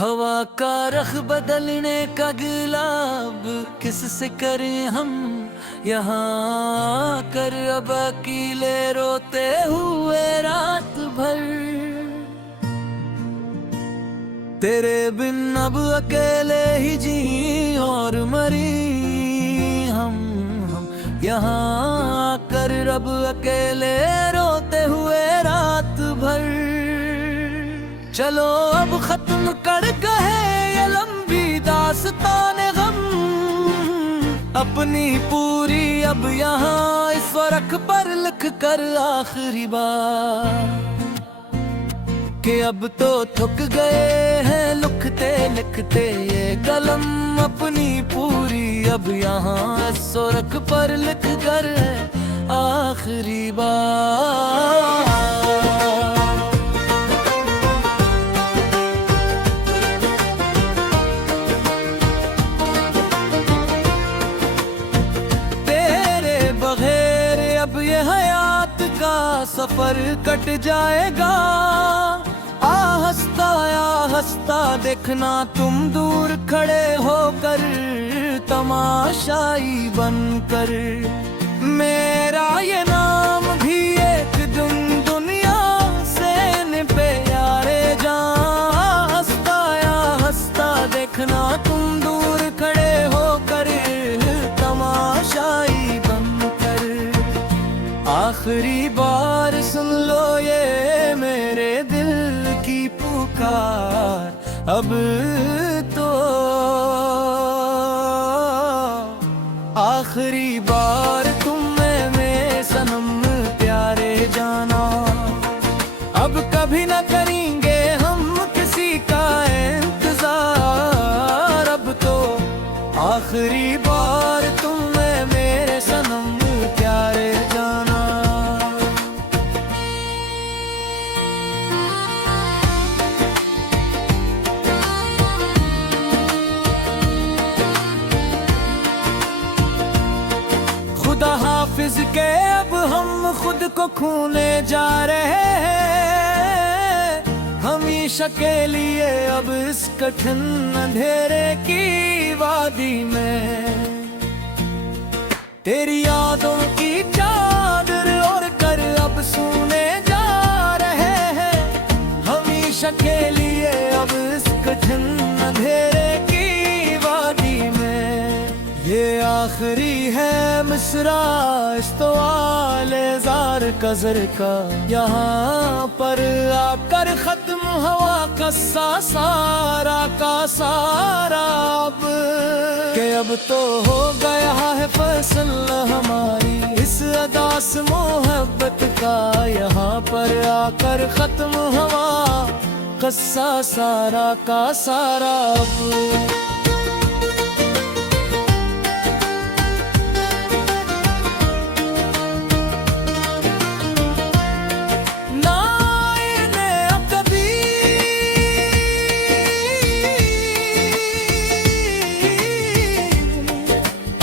हवा का रख बदलने का गिला अब किससे करें हम। यहाँ कर अब अकेले रोते हुए रात भर। तेरे बिन अब अकेले ही जी और मरी हम यहाँ कर अब अकेले रोते हुए रात भर। चलो अब खत्म कर कहे ये लंबी दास्तान गम अपनी पूरी अब यहाँ इस फर्क पर लिख कर आखिरी बार कि अब तो थक गए हैं लिखते लिखते ये कलम अपनी पूरी अब यहाँ इस फर्क पर लिख कर आखिरी बार। हयात का सफर कट जाएगा। हंसता देखना तुम दूर खड़े होकर तमाशाई बनकर। मेरा ये नाम भी एक दिन दुनिया से निपे यारे जान। हंसता देखना तुम दूर खड़े होकर तमाशाई बनकर। आखिरी बार सुन लो ये मेरे दिल की पुकार अब तो। आखिरी बार तुम में सनम प्यारे जाना। अब कभी न करेंगे हम किसी का इंतजार अब तो। आखिरी बार तुम मेरे सनम प्यारे जाना। खुदा हाफिज के अब हम खुद को खोने जा रहे हैं हमेशा के लिए अब इस कठिन अंधेरे की वादी में। तेरी यादों की चादर ओढ़ कर अब सोने जा रहे हैं हमेशा के लिए अब इस कठिन अंधेरे की वादी में। ये आखिरी है मिसरा इस्तवाले जार कज़र का। यहाँ पर आकर खत्म हवा का सारा का सारा अब के अब तो हो गया है फसल हमारी इस अदास मोहब्बत का। यहाँ पर आकर खत्म हवा कस्सा सारा का सारा अब।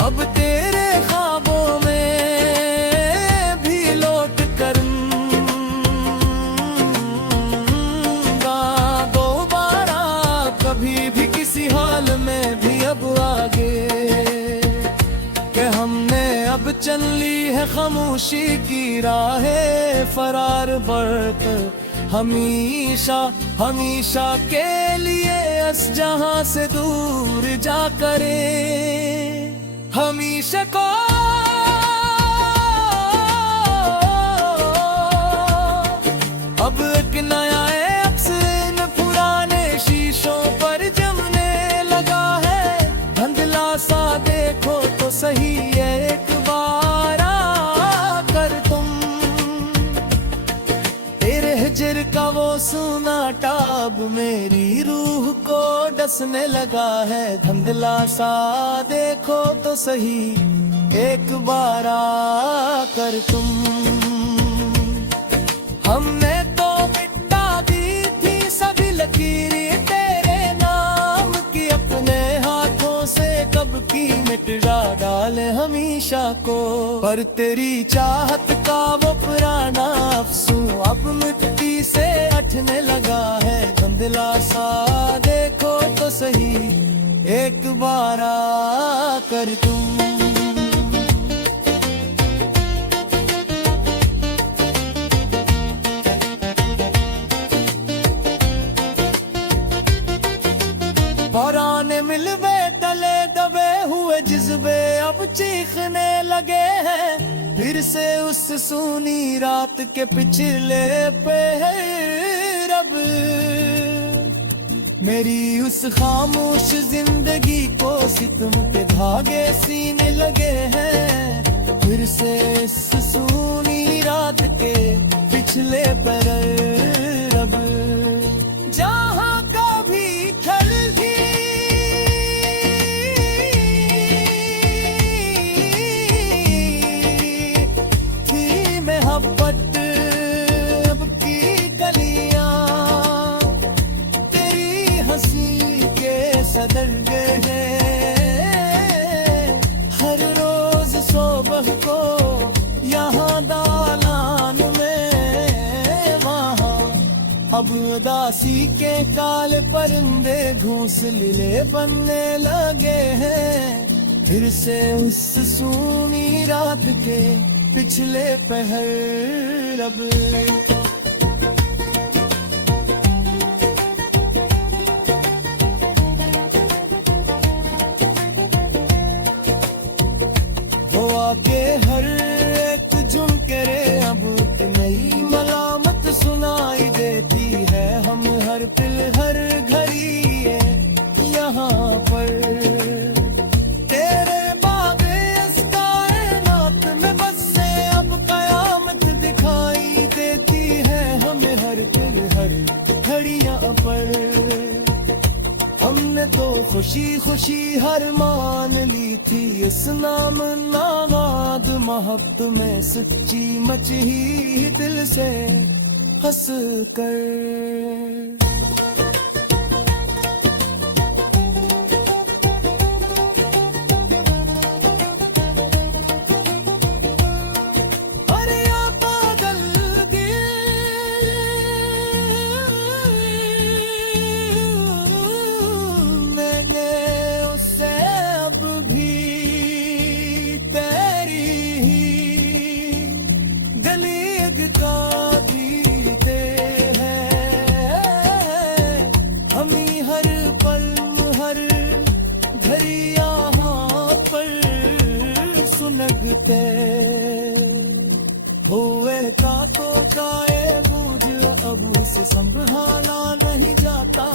अब तेरे ख्वाबों में भी लौट कर दोबारा कभी भी किसी हाल में भी अब आगे कि हमने अब चल ली है खामोशी की राहें फरार बढ़कर हमेशा हमेशा के लिए इस जहां से दूर जा करे। हमेशा को अब एक नया अक्स इन पुराने शीशों पर जमने लगा है। धुंधला सा देखो तो सही एक बार आकर तुम। तेरे हिजर का वो सुनाटा अब मेरी रूह को डसने लगा है। धुंधला सा देखो तो सही एक बार आकर तुम। हमने तो मिटा दी थी सभी लकीरें तेरे नाम की अपने हाथों से कब की मिट डाले हमेशा को। पर तेरी चाहत का वो पुराना अफसोस अब मिट्टी से हटने लगा है। धुंधला सा देखो सही एक बार आकर तुम। पुराने मिलवे तले दबे हुए जज्बे अब चीखने लगे हैं, फिर से उस सूनी रात के पिछले पे है रब। मेरी उस खामोश जिंदगी को सितम के धागे सीने लगे हैं, फिर से इस सूनी रात के पिछले पे रब। जहाँ कभी खल थी मोहब्बत अब की कलियां तेरी हंसी के सदर गए। हर रोज सुबह को यहाँ दालान में वहाँ अब उदासी के काले परिंदे घोंसले बनने लगे हैं, फिर से उस सूनी रात के पिछले पहर अब। हवा के हर एक झुमके रे अब नई मलामत सुनाई देती है, हम हर पल हर घड़ी यहाँ पर तेरे बाग इस कायनात में बसे अब कयामत दिखाई देती है, हमें हर पल हर घड़ियां पर। हमने तो खुशी खुशी हर मान ली थी इस नाम नामाद मोहब्बत में सच्ची मच ही दिल से हंस कर। सुनगते हुए का ये बूझ अब उसे संभाला नहीं जाता।